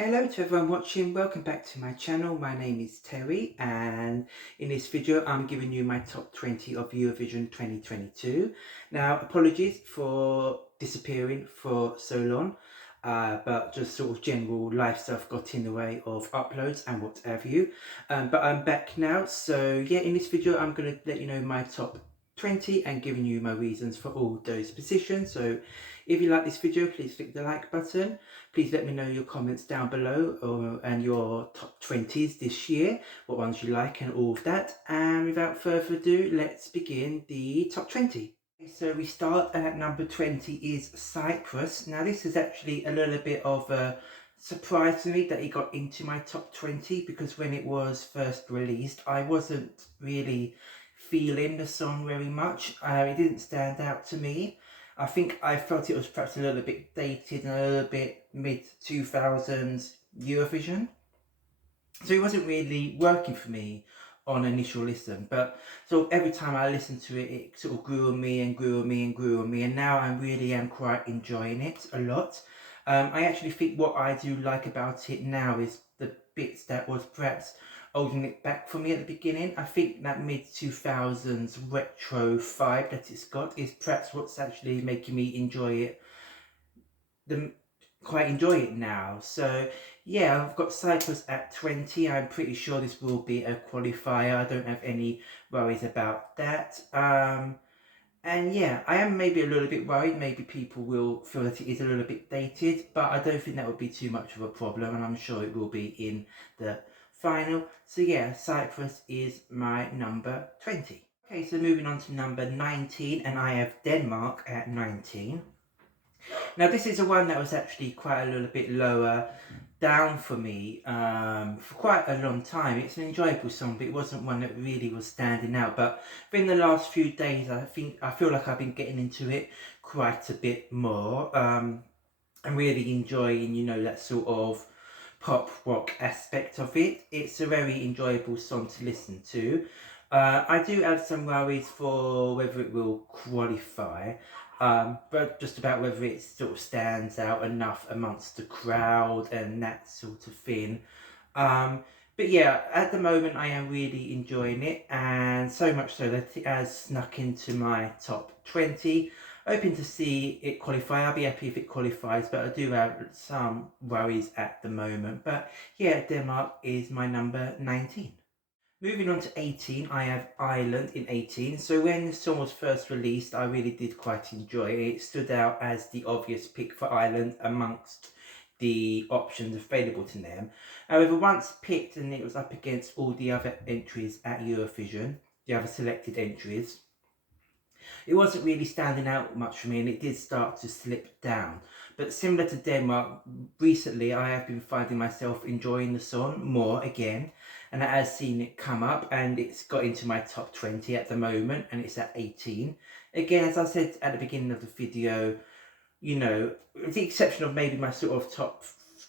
Hello to everyone watching, welcome back to my channel. My name is Terry and in this video I'm giving you my top 20 of Eurovision 2022. Now apologies for disappearing for so long, but just sort of general life stuff got in the way of uploads and what have you. But I'm back now, so yeah, in this video I'm going to let you know my top 20 and giving you my reasons for all those positions. So if you like this video, please click the like button. Please let me know your comments down below and your top 20s this year, what ones you like and all of that. And without further ado, let's begin the top 20. So we start at number 20 is Cyprus. Now this is actually a little bit of a surprise to me that it got into my top 20, because when it was first released I wasn't really feeling the song very much. It didn't stand out to me. I think I felt it was perhaps a little bit dated and a little bit mid-2000s Eurovision. So it wasn't really working for me on initial listen, but sort of every time I listened to it, it sort of grew on me and grew on me and grew on me, and now I really am quite enjoying it a lot. I actually think what I do like about it now is the bits that was perhaps holding it back for me at the beginning. I think that mid-2000s retro vibe that it's got is perhaps what's actually making me enjoy it, quite enjoy it now. So yeah, I've got Cyprus at 20. I'm pretty sure this will be a qualifier. I don't have any worries about that. And yeah, I am maybe a little bit worried. Maybe people will feel that it is a little bit dated, but I don't think that would be too much of a problem, and I'm sure it will be in the final. So yeah, Cyprus is my number 20. Okay, so moving on to number 19, and I have Denmark at 19. Now this is a one that was actually quite a little bit lower down for me for quite a long time. It's an enjoyable song, but it wasn't one that really was standing out. But in the last few days, I feel like I've been getting into it quite a bit more. I'm really enjoying, you know, that sort of pop rock aspect of it. It's a very enjoyable song to listen to. I do have some worries for whether it will qualify, but just about whether it sort of stands out enough amongst the crowd and that sort of thing. But yeah, at the moment I am really enjoying it, and so much so that it has snuck into my top 20. Hoping to see it qualify. I'll be happy if it qualifies, but I do have some worries at the moment. But yeah, Denmark is my number 19. Moving on to 18, I have Ireland in 18. So when the song was first released, I really did quite enjoy it. It stood out as the obvious pick for Ireland amongst the options available to them. However, once picked and it was up against all the other entries at Eurovision, the other selected entries, it wasn't really standing out much for me, and it did start to slip down. But similar to Denmark, recently I have been finding myself enjoying the song more again, and I have seen it come up, and it's got into my top 20 at the moment, and it's at 18. Again, as I said at the beginning of the video, you know, with the exception of maybe my sort of top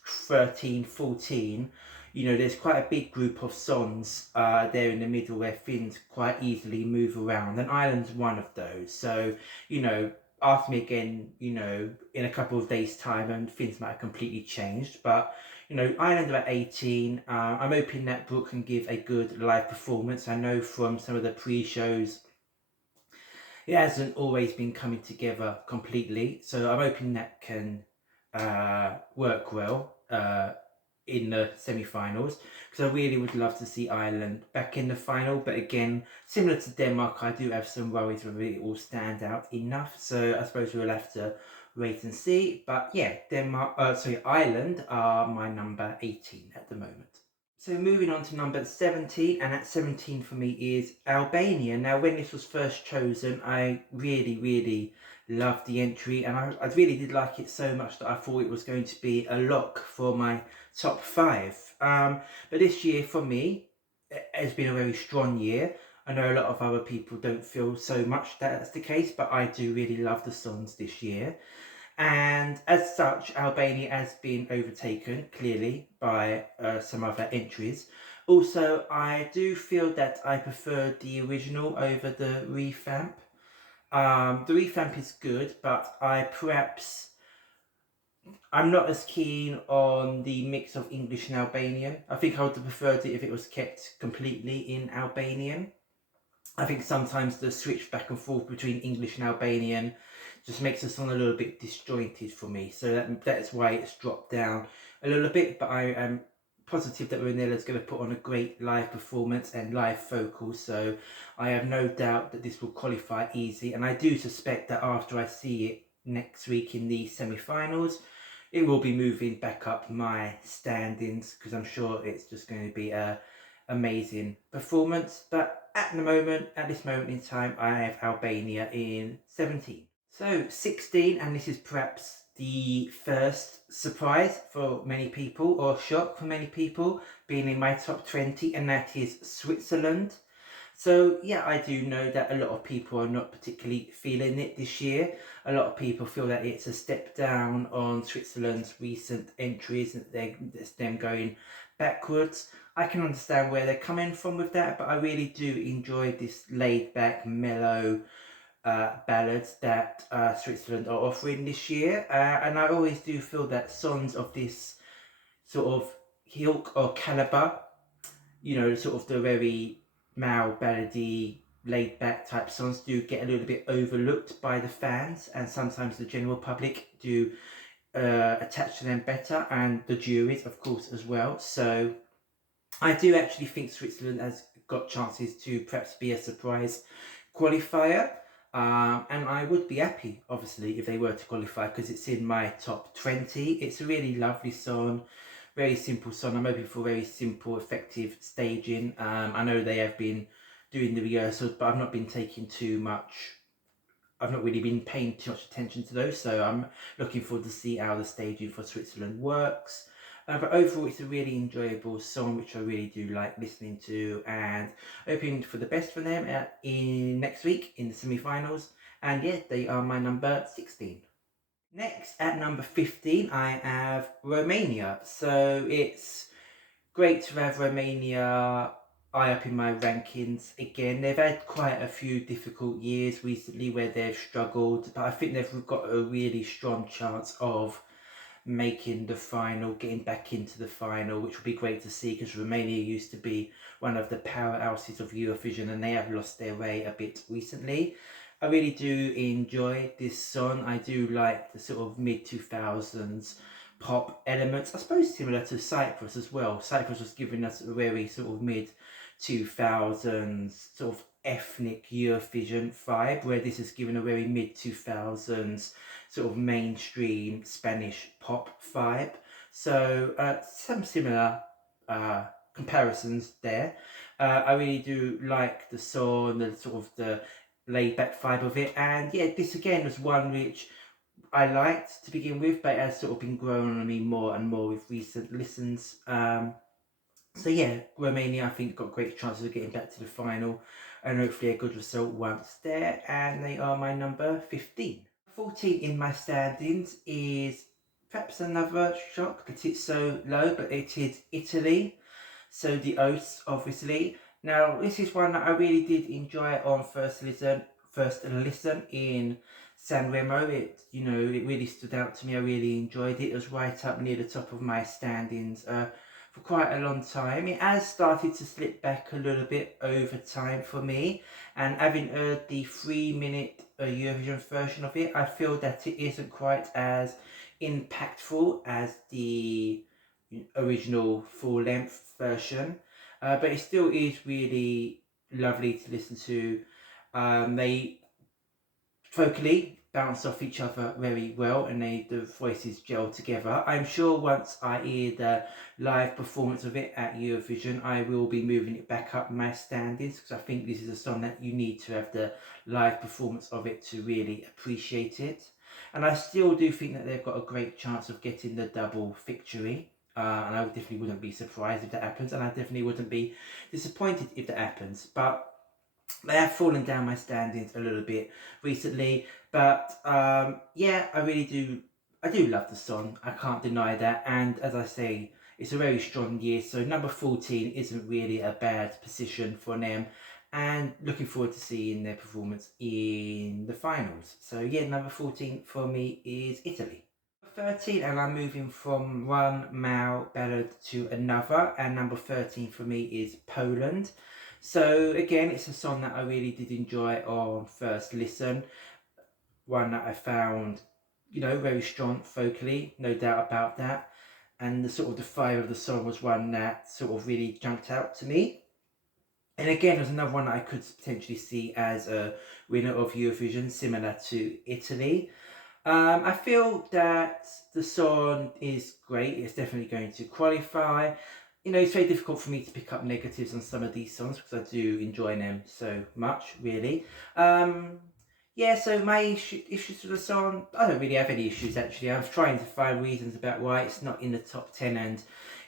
13, 14, you know, there's quite a big group of songs there in the middle where things quite easily move around, and Ireland's one of those. So, you know, ask me again, you know, in a couple of days' time and things might have completely changed. But, you know, Ireland are at 18. I'm hoping that Brooke can give a good live performance. I know from some of the pre-shows it hasn't always been coming together completely, so I'm hoping that can work well in the semi-finals, because I really would love to see Ireland back in the final. But again, similar to Denmark, I do have some worries whether it will stand out enough, so I suppose we'll have to wait and see. But yeah, Ireland are my number 18 at the moment. So moving on to number 17, and at 17 for me is Albania. Now when this was first chosen, I really loved the entry, and I really did like it so much that I thought it was going to be a lock for my top 5. But this year for me, it has been a very strong year. I know a lot of other people don't feel so much that that's the case, but I do really love the songs this year. And as such, Albania has been overtaken clearly by some other entries. Also, I do feel that I prefer the original over the revamp. The revamp is good, but I perhaps I'm not as keen on the mix of English and Albanian. I think I would have preferred it if it was kept completely in Albanian. I think sometimes the switch back and forth between English and Albanian just makes the song a little bit disjointed for me. So that's why it's dropped down a little bit. But I am positive that Ranilla's going to put on a great live performance and live vocals. So I have no doubt that this will qualify easy. And I do suspect that after I see it next week in the semi-finals, it will be moving back up my standings, because I'm sure it's just going to be a amazing performance. But at this moment in time, I have Albania in 17. So 16, and this is perhaps the first surprise for many people, or shock for many people, being in my top 20, and that is Switzerland. So yeah, I do know that a lot of people are not particularly feeling it this year. A lot of people feel that it's a step down on Switzerland's recent entries, and it's them going backwards. I can understand where they're coming from with that, but I really do enjoy this laid back, mellow ballads that Switzerland are offering this year. And I always do feel that songs of this sort of ilk or caliber, sort of the very male ballady, laid back type songs, do get a little bit overlooked by the fans, and sometimes the general public do attach to them better, and the juries, of course, as well. So I do actually think Switzerland has got chances to perhaps be a surprise qualifier. And I would be happy, obviously, if they were to qualify, because it's in my top 20. It's a really lovely song, very simple song. I'm hoping for very simple, effective staging. I know they have been doing the rehearsals, but I've not been taking too much. I've not really been paying too much attention to those, so I'm looking forward to see how the staging for Switzerland works. But overall, it's a really enjoyable song, which I really do like listening to, and hoping for the best for them in next week in the semi-finals. And yeah, they are my number 16. Next, at number 15, I have Romania. So it's great to have Romania eye up in my rankings again. They've had quite a few difficult years recently where they've struggled, but I think they've got a really strong chance of making the final, getting back into the final, which would be great to see, because Romania used to be one of the powerhouses of Eurovision, and they have lost their way a bit recently. I really do enjoy this song. I do like the sort of mid 2000s pop elements, I suppose similar to Cyprus as well. Cyprus was giving us a very sort of mid 2000s sort of ethnic Eurovision vibe, where this is given a very mid 2000s sort of mainstream Spanish pop vibe. So some similar comparisons there. I really do like the song, the sort of the laid back vibe of it, and yeah, this again was one which I liked to begin with, but it has sort of been growing on me more and more with recent listens. So yeah, Romania, I think, got great chances of getting back to the final, and hopefully a good result once there, and they are my number 15. 14 in my standings is perhaps another shock that it's so low, but it is Italy. So the oaths, obviously. Now, this is one that I really did enjoy on first listen in Sanremo. It really stood out to me. I really enjoyed it. It was right up near the top of my standings for quite a long time. It has started to slip back a little bit over time for me, and having heard the 3-minute Eurovision version of it, I feel that it isn't quite as impactful as the original full-length version, but it still is really lovely to listen to. They vocally bounce off each other very well, and the voices gel together. I'm sure once I hear the live performance of it at Eurovision, I will be moving it back up my standings, because I think this is a song that you need to have the live performance of it to really appreciate it. And I still do think that they've got a great chance of getting the double victory. And I definitely wouldn't be surprised if that happens, and I definitely wouldn't be disappointed if that happens. But they have fallen down my standings a little bit recently. But yeah, I do love the song. I can't deny that. And as I say, it's a very strong year. So number 14 isn't really a bad position for them. And looking forward to seeing their performance in the finals. So yeah, number 14 for me is Italy. 13, and I'm moving from one male ballad to another, and number 13 for me is Poland. So again, it's a song that I really did enjoy on first listen, one that I found, very strong vocally, no doubt about that, and the sort of the fire of the song was one that sort of really jumped out to me. And again, there's another one that I could potentially see as a winner of Eurovision, similar to Italy. I feel that the song is great. It's definitely going to qualify. It's very difficult for me to pick up negatives on some of these songs because I do enjoy them so much, really. Um, yeah, so my issues with the song, I don't really have any issues actually. I'm trying to find reasons about why it's not in the top 10, and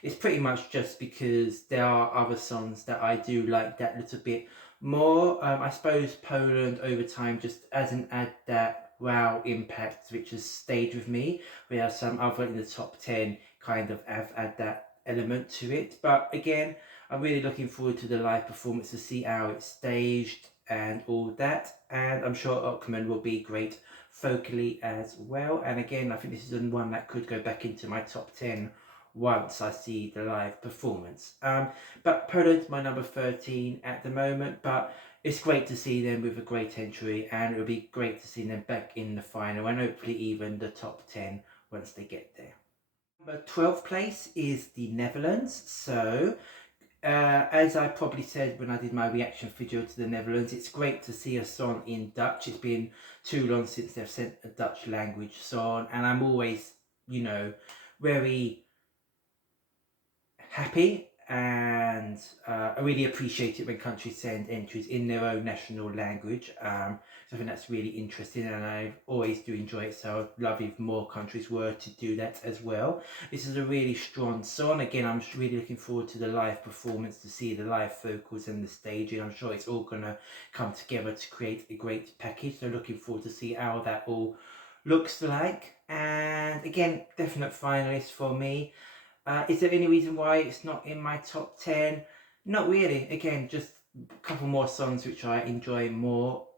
it's pretty much just because there are other songs that I do like that little bit more. I suppose Poland over time just hasn't had that wow impact which has stayed with me, whereas some other in the top 10 kind of have had that element to it. But again, I'm really looking forward to the live performance to see how it's staged and all that, and I'm sure Ockman will be great vocally as well. And again, I think this is the one that could go back into my top 10 once I see the live performance. But Poland's my number 13 at the moment, but it's great to see them with a great entry, and it'll be great to see them back in the final and hopefully even the top 10 once they get there. Number 12th place is the Netherlands. So as I probably said when I did my reaction video to the Netherlands, it's great to see a song in Dutch. It's been too long since they've sent a Dutch language song, and I'm always, very happy, and I really appreciate it when countries send entries in their own national language. So I think that's really interesting, and I always do enjoy it, so I'd love if more countries were to do that as well. This is a really strong song. Again, I'm really looking forward to the live performance, to see the live vocals and the staging. I'm sure it's all going to come together to create a great package, so looking forward to see how that all looks like. And again, definite finalist for me. Is there any reason why it's not in my top 10? Not really. Again, just a couple more songs which I enjoy more,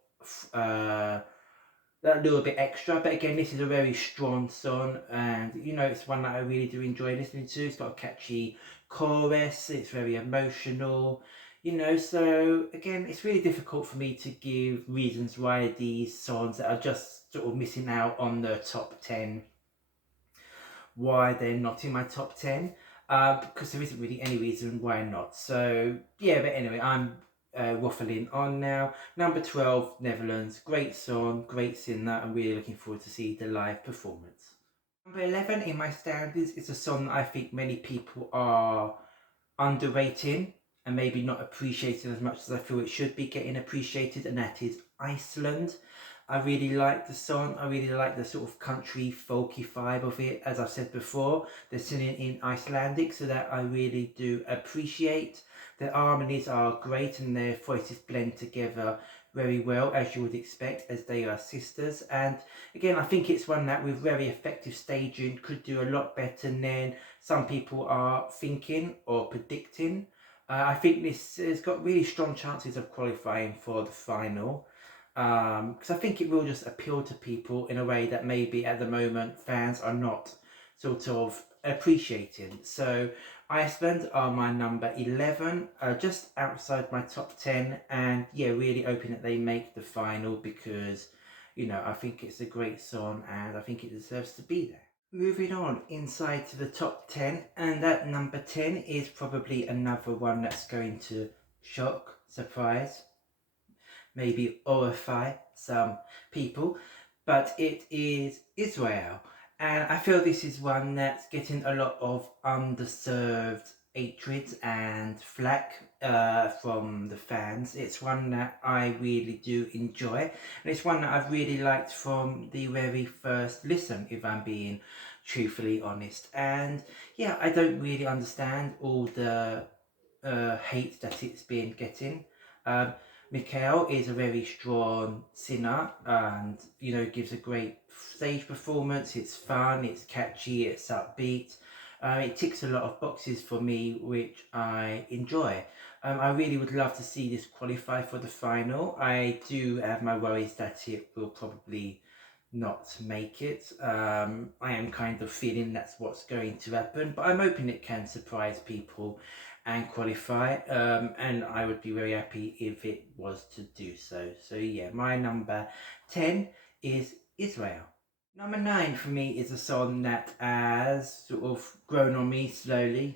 a little bit extra. But again, this is a very strong song, and it's one that I really do enjoy listening to. It's got a catchy chorus, it's very emotional, so again, it's really difficult for me to give reasons why these songs that are just sort of missing out on the top 10, why they're not in my top 10, because there isn't really any reason why not. So yeah, but anyway, I'm waffling on now. Number 12, Netherlands. Great song, great singer. I'm really looking forward to see the live performance. Number 11 in my standards is a song that I think many people are underrating and maybe not appreciated as much as I feel it should be getting appreciated, and that is Iceland. I really like the song. I really like the sort of country folky vibe of it. As I've said before, they're singing in Icelandic, so that I really do appreciate. Their harmonies are great and their voices blend together very well, as you would expect, as they are sisters. And again, I think it's one that with very effective staging could do a lot better than some people are thinking or predicting. I think this has got really strong chances of qualifying for the final, because I think it will just appeal to people in a way that maybe at the moment fans are not sort of appreciating. So Iceland are my number 11, just outside my top 10, and yeah, really hoping that they make the final, because I think it's a great song and I think it deserves to be there. Moving on inside to the top 10, and that number 10 is probably another one that's going to shock, surprise, maybe horrify some people, but it is Israel. And I feel this is one that's getting a lot of underserved hatred and flack from the fans. It's one that I really do enjoy, and it's one that I've really liked from the very first listen, if I'm being truthfully honest. And yeah, I don't really understand all the hate that it's been getting. Mikhail is a very strong singer, and gives a great stage performance. It's fun, it's catchy, it's upbeat. It ticks a lot of boxes for me, which I enjoy. I really would love to see this qualify for the final. I do have my worries that it will probably not make it. I am kind of feeling that's what's going to happen, but I'm hoping it can surprise people and qualify. And I would be very happy if it was to do so. So yeah, my number 10 is Israel. Number 9 for me is a song that has sort of grown on me slowly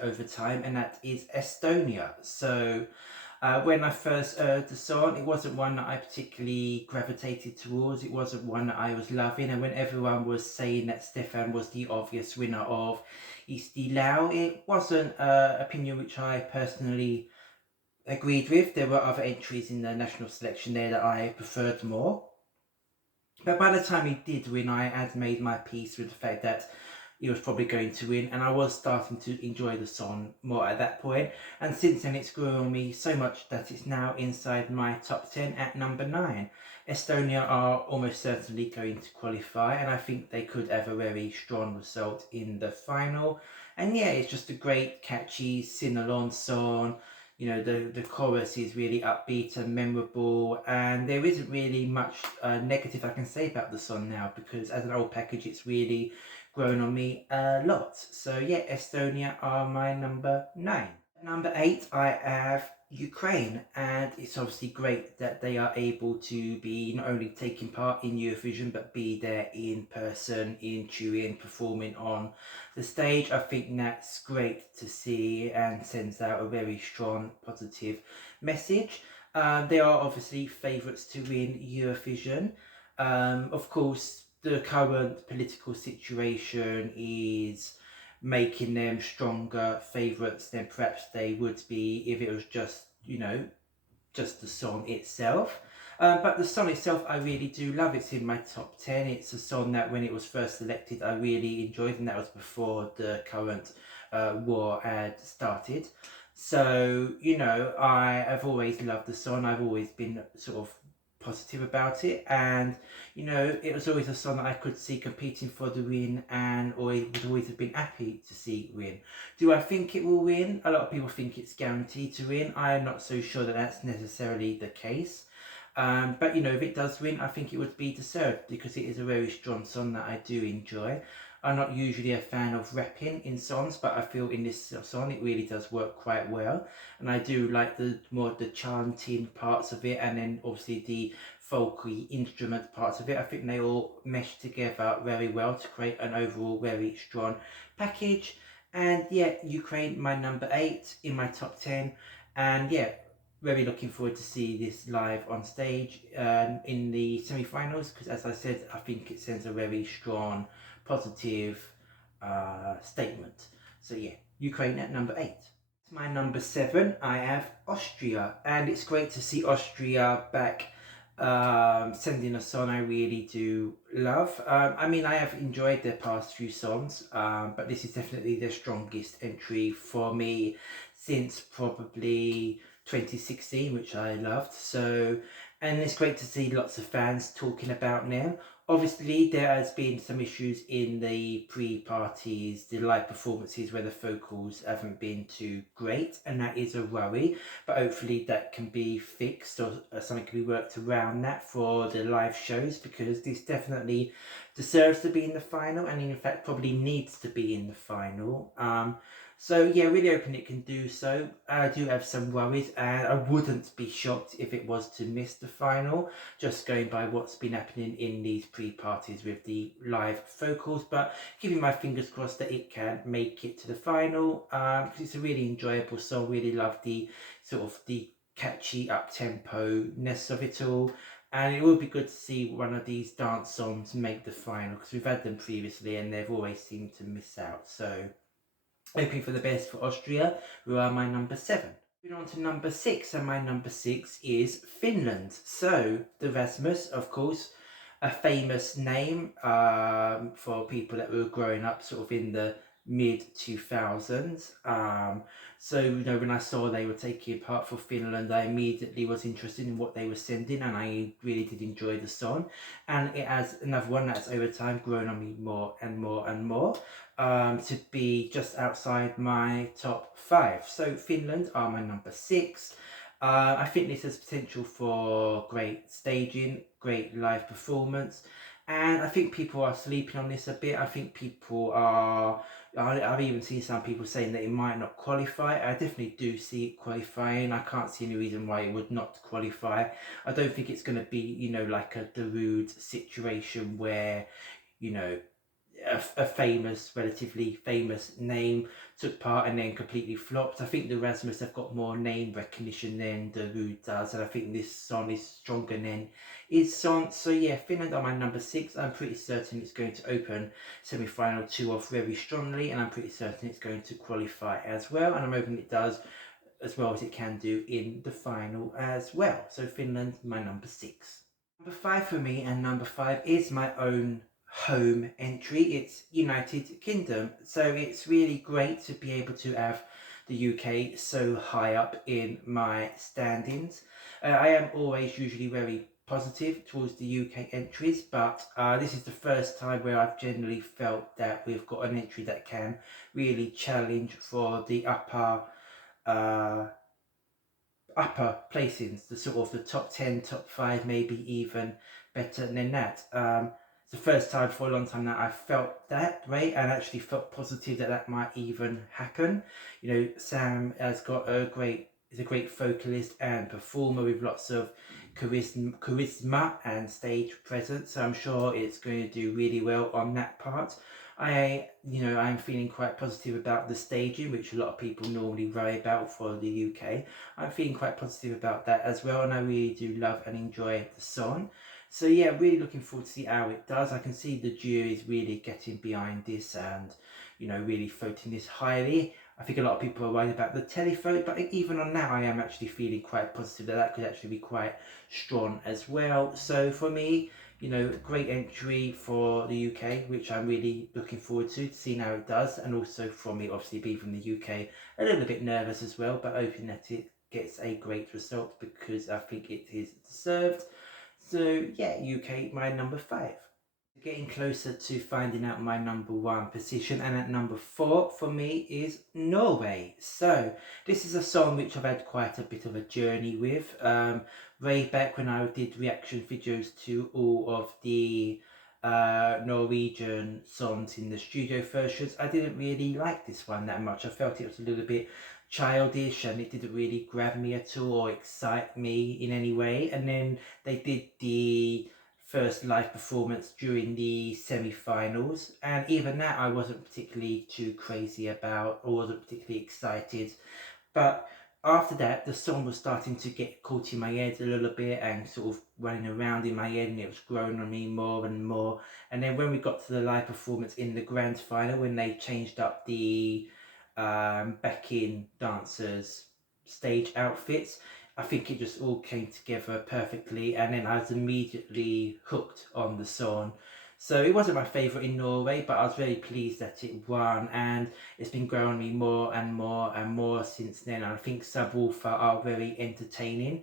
over time, and that is Estonia. So when I first heard the song, it wasn't one that I particularly gravitated towards. It wasn't one that I was loving. And when everyone was saying that Stefan was the obvious winner of Istilau, it wasn't an opinion which I personally agreed with. There were other entries in the national selection there that I preferred more. But by the time he did win, I had made my peace with the fact that he was probably going to win, and I was starting to enjoy the song more at that point. And since then, it's grown on me so much that it's now inside my top 10 at number 9. Estonia are almost certainly going to qualify, and I think they could have a very strong result in the final. And yeah, it's just a great, catchy, sing-along song. You know, the chorus is really upbeat and memorable, and there isn't really much negative I can say about the song now, because as an old package it's really grown on me a lot. So yeah, Estonia are my number 9. Number 8, I have Ukraine, and it's obviously great that they are able to be not only taking part in Eurovision but be there in person, in Turin, performing on the stage. I think that's great to see and sends out a very strong positive message. They are obviously favourites to win Eurovision. Of course, the current political situation is making them stronger favourites than perhaps they would be if it was just, you know, just the song itself. But the song itself, I really do love. It's in my top 10. It's a song that when it was first selected, I really enjoyed, and that was before the current war had started. So, you know, I have always loved the song. I've always been sort of positive about it, and you know, it was always a song that I could see competing for the win, and always would always have been happy to see win. Do I think it will win? A lot of people think it's guaranteed to win. I am not so sure that that's necessarily the case. But you know, if it does win, I think it would be deserved, because it is a very strong song that I do enjoy. I'm not usually a fan of rapping in songs, but I feel in this song it really does work quite well, and I do like the more the chanting parts of it, and then obviously the folky instrument parts of it. I think they all mesh together very well to create an overall very strong package. And yeah, Ukraine, my number 8 in my top 10, and yeah, very looking forward to see this live on stage in the semi-finals, because as I said, I think it sends a very strong positive statement. So yeah, Ukraine at number 8. My number 7, I have Austria, and it's great to see Austria back sending a song I really do love. I mean, I have enjoyed their past few songs, but this is definitely their strongest entry for me since probably 2016, which I loved. So, and it's great to see lots of fans talking about them. Obviously, there has been some issues in the pre-parties, the live performances, where the vocals haven't been too great, and that is a worry. But hopefully that can be fixed, or something can be worked around that for the live shows, because this definitely deserves to be in the final, and in fact probably needs to be in the final. So yeah, really hoping it can do so. I do have some worries, and I wouldn't be shocked if it was to miss the final, just going by what's been happening in these pre-parties with the live vocals. But keeping my fingers crossed that it can make it to the final, because it's a really enjoyable song. Really love the sort of the catchy up-tempo-ness of it all. And it would be good to see one of these dance songs make the final, because we've had them previously and they've always seemed to miss out. So hoping for the best for Austria, who are my number 7. Moving on to number 6, and my number 6 is Finland. So, the Rasmus, of course, a famous name for people that were growing up sort of in the mid 2000s. So, you know, when I saw they were taking part for Finland, I immediately was interested in what they were sending, and I really did enjoy the song. And it has another one that's over time grown on me more and more and more, to be just outside my top 5. So Finland are my number 6. I think this has potential for great staging, great live performance, and I think people are sleeping on this a bit. I think people are. I've even seen some people saying that it might not qualify. I definitely do see it qualifying. I can't see any reason why it would not qualify. I don't think it's going to be, like a Darude situation where, you know, a famous, relatively famous name took part and then completely flopped. I think the Rasmus have got more name recognition than the Rude does, and I think this song is stronger than his song. So yeah, Finland are my number 6. I'm pretty certain it's going to open semi-final 2 off very strongly, and I'm pretty certain it's going to qualify as well, and I'm hoping it does as well as it can do in the final as well. So Finland, my number 6. Number 5 for me, and number 5 is my own home entry. It's United Kingdom. So it's really great to be able to have the UK so high up in my standings. I am always usually very positive towards the UK entries, but this is the first time where I've generally felt that we've got an entry that can really challenge for the uh, upper placings, the sort of the top 10, top 5, maybe even better than that. It's the first time for a long time that I felt that way and actually felt positive that that might even happen. Sam has got is a great vocalist and performer with lots of charisma and stage presence. So I'm sure it's going to do really well on that part. I'm feeling quite positive about the staging, which a lot of people normally worry about for the UK. I'm feeling quite positive about that as well, and I really do love and enjoy the song. So yeah, really looking forward to see how it does. I can see the jury is really getting behind this and, really voting this highly. I think a lot of people are worried about the televote, but even on that, I am actually feeling quite positive that that could actually be quite strong as well. So for me, great entry for the UK, which I'm really looking forward to seeing how it does, and also for me, obviously being from the UK, a little bit nervous as well, but hoping that it gets a great result because I think it is deserved. So yeah, UK, my number 5. Getting closer to finding out my number 1 position, and at number 4 for me is Norway. So this is a song which I've had quite a bit of a journey with. Way back when I did reaction videos to all of the Norwegian songs in the studio versions, I didn't really like this one that much. I felt it was a little bit childish and it didn't really grab me at all or excite me in any way. And then they did the first live performance during the semi-finals, and even that I wasn't particularly too crazy about or wasn't particularly excited. But after that, the song was starting to get caught in my head a little bit and sort of running around in my head, and it was growing on me more and more. And then when we got to the live performance in the grand final, when they changed up the backing dancers' stage outfits, I think it just all came together perfectly, and then I was immediately hooked on the song. So it wasn't my favourite in Norway, but I was very pleased that it won, and it's been growing me more and more and more since then. And I think Subwoofer are very entertaining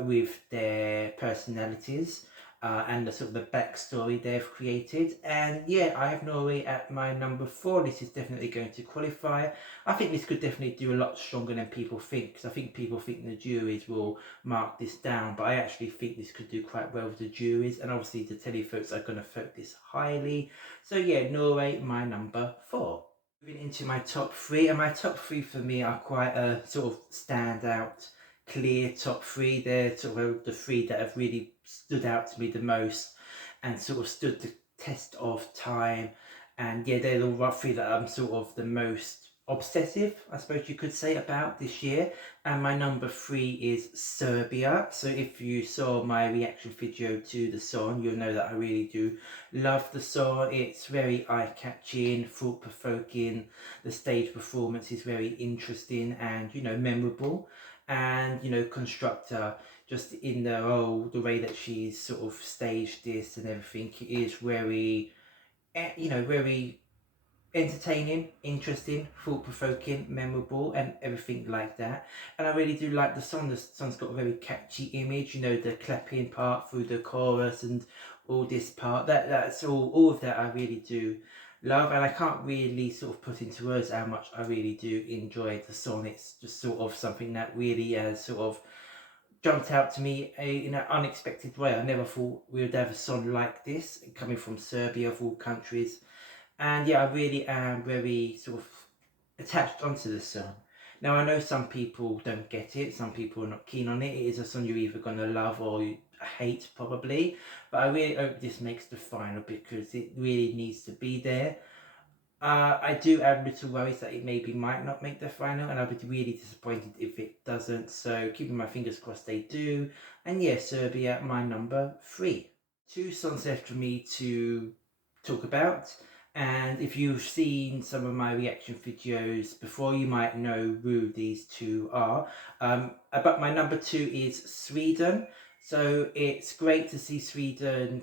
with their personalities and the sort of the backstory they've created. And yeah, I have Norway at my number 4. This is definitely going to qualify. I think this could definitely do a lot stronger than people think, because I think people think the juries will mark this down, but I actually think this could do quite well with the juries, and obviously the televotes are going to vote this highly. So yeah, Norway, my number 4. Moving into my top 3, and my top 3 for me are quite a sort of standout, clear top 3. They're sort of the 3 that have really stood out to me the most and sort of stood the test of time. And yeah, they're the roughly that I'm sort of the most obsessive, I suppose you could say, about this year. And my number 3 is Serbia. So if you saw my reaction video to the song, you'll know that I really do love the song. It's very eye-catching, thought-provoking. The stage performance is very interesting and, memorable. And, Constructor, just in the way that she's sort of staged this and everything, is very, very entertaining, interesting, thought-provoking, memorable, and everything like that. And I really do like the song. The song's got a very catchy image, the clapping part through the chorus and all this part. That's all of that I really do love, and I can't really sort of put into words how much I really do enjoy the song. It's just sort of something that really has sort of jumped out to me in an unexpected way. I never thought we would have a song like this coming from Serbia of all countries, and yeah, I really am very sort of attached onto the song. Now I know some people don't get it, some people are not keen on it. It is a song you're either gonna love or hate probably, but I really hope this makes the final because it really needs to be there. I do have little worries that it maybe might not make the final, and I'll be really disappointed if it doesn't. So keeping my fingers crossed they do. And yeah, Serbia, my number 3. Two songs left for me to talk about. And if you've seen some of my reaction videos before, you might know who these two are. But my number 2 is Sweden. So it's great to see Sweden,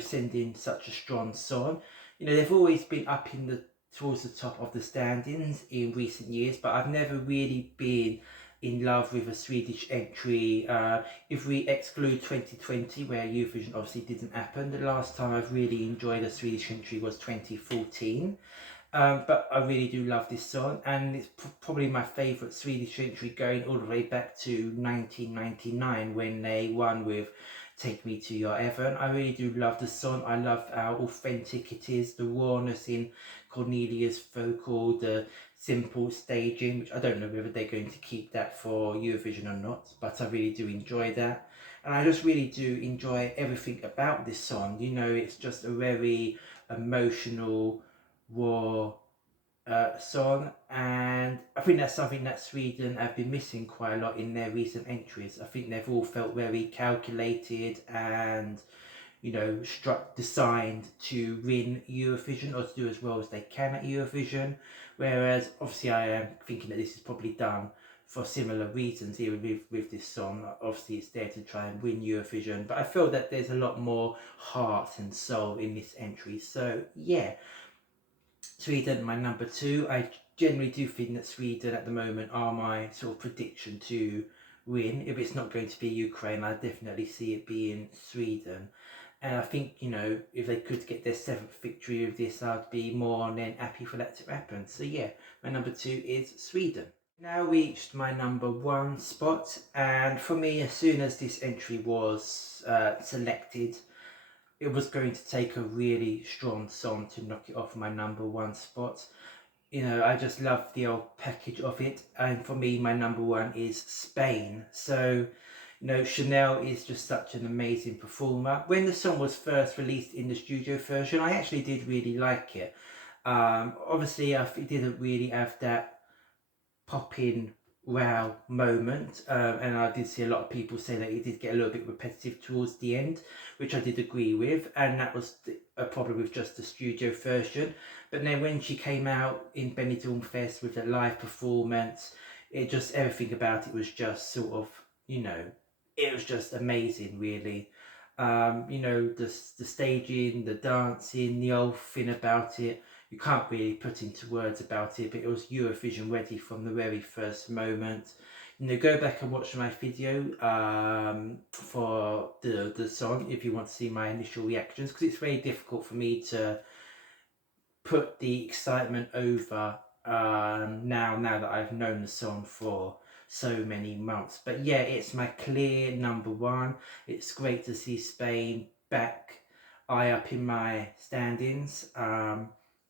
sending such a strong song. They've always been up in the towards the top of the standings in recent years, but I've never really been in love with a Swedish entry. If we exclude 2020, where Eurovision obviously didn't happen, the last time I've really enjoyed a Swedish entry was 2014. But I really do love this song, and it's probably my favourite Swedish entry going all the way back to 1999 when they won with Take Me to Your Heaven. I really do love the song. I love how authentic it is, the rawness in Cornelia's vocal, the simple staging, which I don't know whether they're going to keep that for Eurovision or not, but I really do enjoy that. And I just really do enjoy everything about this song. It's just a very emotional, raw song, and I think that's something that Sweden have been missing quite a lot in their recent entries. I think they've all felt very calculated and designed to win Eurovision or to do as well as they can at Eurovision, whereas obviously I am thinking that this is probably done for similar reasons even with this song. Obviously it's there to try and win Eurovision, but I feel that there's a lot more heart and soul in this entry. So yeah, Sweden, my number 2. I generally do think that Sweden at the moment are my sort of prediction to win. If it's not going to be Ukraine, I definitely see it being Sweden. And I think, if they could get their 7th victory with this, I'd be more than happy for that to happen. So yeah, my number 2 is Sweden. Now reached my number 1 spot, and for me, as soon as this entry was selected, it was going to take a really strong song to knock it off my number 1 spot. I just love the old package of it, and for me my number 1 is Spain. So Chanel is just such an amazing performer. When the song was first released in the studio version, I actually did really like it. Obviously it didn't really have that pop-in wow moment, and I did see a lot of people say that it did get a little bit repetitive towards the end, which I did agree with, and that was a problem with just the studio version. But then when she came out in Benidorm Fest with a live performance, everything about it was just sort of, it was just amazing really. The staging, the dancing, the whole thing about it, you can't really put into words about it, but it was Eurovision ready from the very first moment. Go back and watch my video for the song if you want to see my initial reactions, because it's very difficult for me to put the excitement over now that I've known the song for so many months. But yeah, it's my clear number 1. It's great to see Spain back high up in my standings.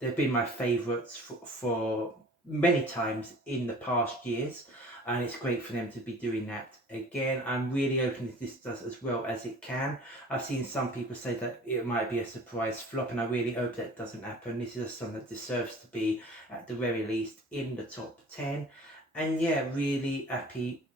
They've been my favourites for many times in the past years, and it's great for them to be doing that again. I'm really hoping that this does as well as it can. I've seen some people say that it might be a surprise flop, and I really hope that doesn't happen. This is a song that deserves to be at the very least in the top 10. And yeah, really happy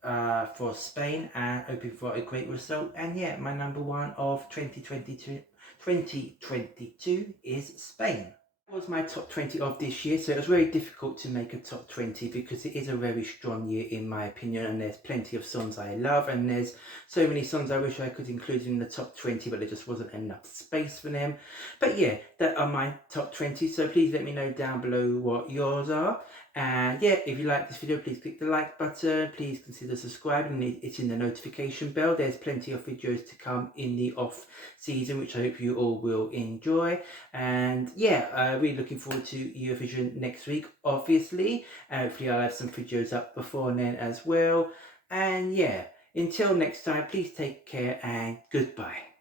for Spain and hoping for a great result. And yeah, my number 1 of 2022 is Spain. That was my top 20 of this year, so it was very difficult to make a top 20 because it is a very strong year in my opinion, and there's plenty of songs I love, and there's so many songs I wish I could include in the top 20, but there just wasn't enough space for them. But yeah, that are my top 20, so please let me know down below what yours are. And yeah, if you like this video, please click the like button. Please consider subscribing. It's in the notification bell. There's plenty of videos to come in the off season, which I hope you all will enjoy. And yeah, really looking forward to Eurovision next week, obviously. And hopefully I'll have some videos up before then as well. And yeah, until next time, please take care and goodbye.